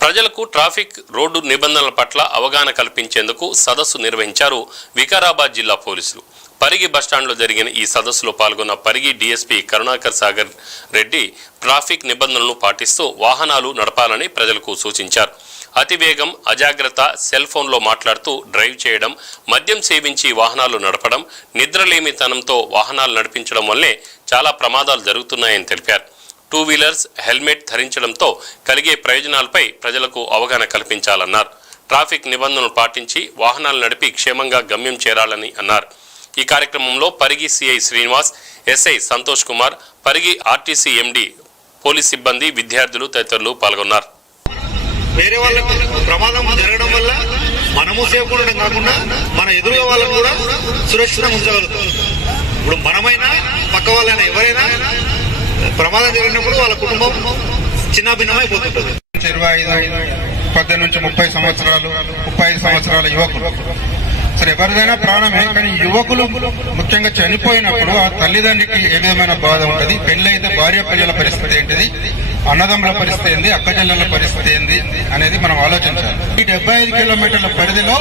ప్రజలకు traffic road నిబంధనల పట్ల అవగాహన కల్పించేందుకు సదస్సు నిర్వహించారు వికారాబాద్ జిల్లా పోలీసులు. పరిగి బస్టాండ్లో జరిగిన ఈ సదస్సులో పాల్గొన్న పరిగి డీఎస్పీ కరుణాకర్ సాగర్ రెడ్డి ట్రాఫిక్ నిబంధనలను పాటిస్తూ వాహనాలు నడపాలని ప్రజలకు సూచించారు. అతివేగం అజాగ్రత్త సెల్ ఫోన్లో మాట్లాడుతూ డ్రైవ్ చేయడం మద్యం సేవించి వాహనాలు నడపడం నిద్రలేమితనంతో వాహనాలు నడిపించడం వల్లే చాలా ప్రమాదాలు జరుగుతున్నాయని తెలిపారు. టూ వీలర్స్ హెల్మెట్ ధరించడంతో కలిగే ప్రయోజనాలపై ప్రజలకు అవగాహన కల్పించాలన్నారు. ట్రాఫిక్ నిబంధనలు పాటించి వాహనాలు నడిపి క్షేమంగా గమ్యం చేరాలని అన్నారు. ఈ కార్యక్రమంలో Parigi CI Srinivas SI Santosh Kumar Parigi RTC MD police సిబ్బంది విద్యార్థులు తదితరులు పాల్గొన్నారు. వేరే వాళ్ళకు ప్రమాదం జరగడం వల్ల మనము సేఫ్ ఉండడం కాకుండా మన ఎదురుగా వాళ్ళకు కూడా సురక్షితంగా ఉంచగలుగుతాం. ఇప్పుడు మనమైనా పక్క వాళ్ళైనా ఎవరైనా ప్రమాదం జరిగినప్పుడు వాళ్ళ కుటుంబం చిన్న భిన్నమైపోతుంటుంది. ఇరవై ఐదు పద్దెనిమిది నుంచి ముప్పై సంవత్సరాలు ముప్పై ఐదు సంవత్సరాల యువకులు. సరే ఎవరిదైనా ప్రాణమే కానీ యువకులు ముఖ్యంగా చనిపోయినప్పుడు ఆ తల్లిదండ్రికి ఏ విధమైన బాధ ఉంటుంది? పెళ్ళైతే భార్య పిల్లల పరిస్థితి ఏంటిది? అన్నదమ్ముల పరిస్థితి ఏంది? అక్క చెల్లెల పరిస్థితి ఏంది? అనేది మనం ఆలోచించాలి. ఈ డెబ్బై ఐదు కిలోమీటర్ల పరిధిలో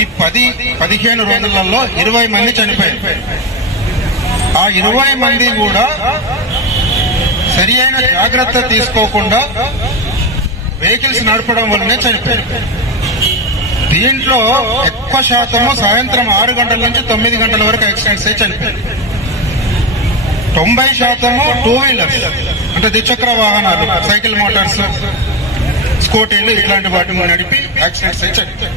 ఈ పది పదిహేను రోజులలో ఇరవై మంది చనిపోయారు. ఆ ఇరవై మంది కూడా సరి అయిన జాగ్రత్త తీసుకోకుండా వెహికల్స్ నడపడం వల్లనే చనిపోయారు. దీంట్లో ఎక్కువ శాతము సాయంత్రం ఆరు గంటల నుంచి తొమ్మిది గంటల వరకు యాక్సిడెంట్స్ అయి చనిపోయారు. తొంభై శాతము టూ వీలర్స్ అంటే ద్విచక్ర వాహనాలు సైకిల్ మోటార్స్ స్కూటీలు ఇట్లాంటి వాటిని నడిపి యాక్సిడెంట్స్ అయి చనిపోయారు.